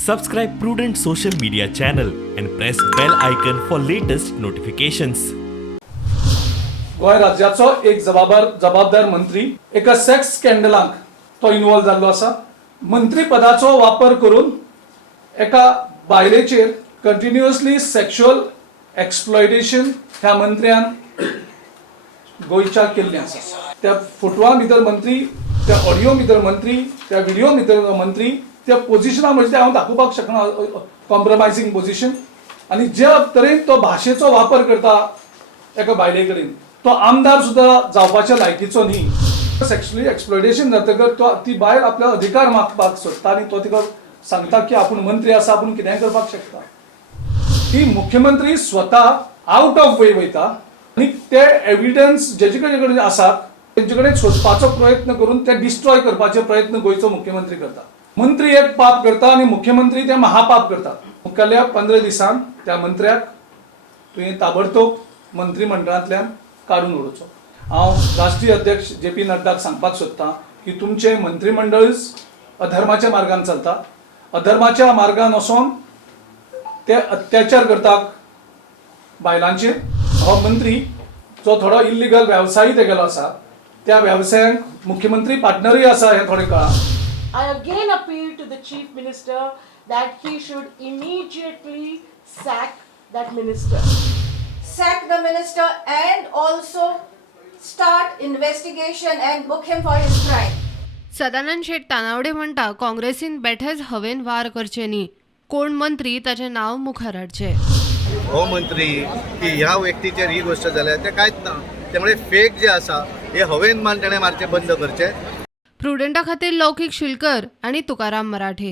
Subscribe Prudent social media channel and press bell icon for latest notifications. गोय राज्याचो एक जबाबदार मंत्री एका सेक्स स्कॅन्डलांक तो इन्वॉल्व जाल्लो आसा. मंत्री पदाचो वापर करून एका बायलेचेर कंटिन्युअसली सेक्शुअल एक्सप्लॉयटेशन ह्या मंत्र्यान गोंयच्या केल्लें आसा. त्या फोटोवा भितर मंत्री, त्या ऑडियो भितर मंत्री, त्या व्हिडिओ भितर मंत्री, त्या पोजिशना म्हणजे हांव दाखोवपाक शकना कॉम्प्रोमायझींग पोजिशन. आणि ज्या तरेन तो भाशेचो वापर करता एका बायले कडेन, तो आमदार सुद्धा जावपाच्या लायकीचो न्ही. सेक्शुअली एक्सप्लॉयटेशन जातकर तो ती बायल आपल्या अधिकार मागपाक सोदता आणि तो तिका सांगता की आपूण मंत्री आसा, आपूण कितेंय करपाक शकता. ती मुख्यमंत्री स्वता आउट ऑफ वे वयता आणि ते एव्हिडन्स जेचे कडेन आसात तेंचे कडेन सोदपाचो प्रयत्न करून ते डिस्ट्रॉय करपाचे प्रयत्न गोंयचो मुख्यमंत्री करता. मंत्री एक पाप करता आणि मुख्यमंत्री ते महापाप करता. मुखाल्ल्या 15 दिसांत त्या मंत्र्याक तुवें ताबडतोब मंत्रिमंडळांतल्यान काडून उडोवचो. हांव राष्ट्रीय अध्यक्ष JP नड्डाक सांगपाक सोदतां की तुमचे मंत्रिमंडळच अधर्माच्या मार्गान चलता. अधर्माच्या मार्गान वचोन ते अत्याचार करतात बायलांचेर. हो मंत्री जो थोडो इल्लिगल वेवसायी तेगेलो आसा, त्या वेवसायांक मुख्यमंत्री पार्टनरूय आसा हे थोडे कळा. I again appeal to the Chief Minister that he should immediately sack that minister. Sack the minister and also start investigation and book him for his crime. Sadanand शेठ तानावडे म्हणटा काँग्रेसीन बेठेच हवेन वार करचे न्ही, कोण मंत्री ताचें नाव मुखार हाडचे. हो मंत्री की ह्या व्यक्तीचेर ही गोष्ट जाल्या ते कांयच ना. त्यामुळे फेक जे आसा हे हवेन मान ताणें मारचे बंद करचे. प्रुडंटा खातीर लौकीक शिलकर आणि तुकाराम मराठे.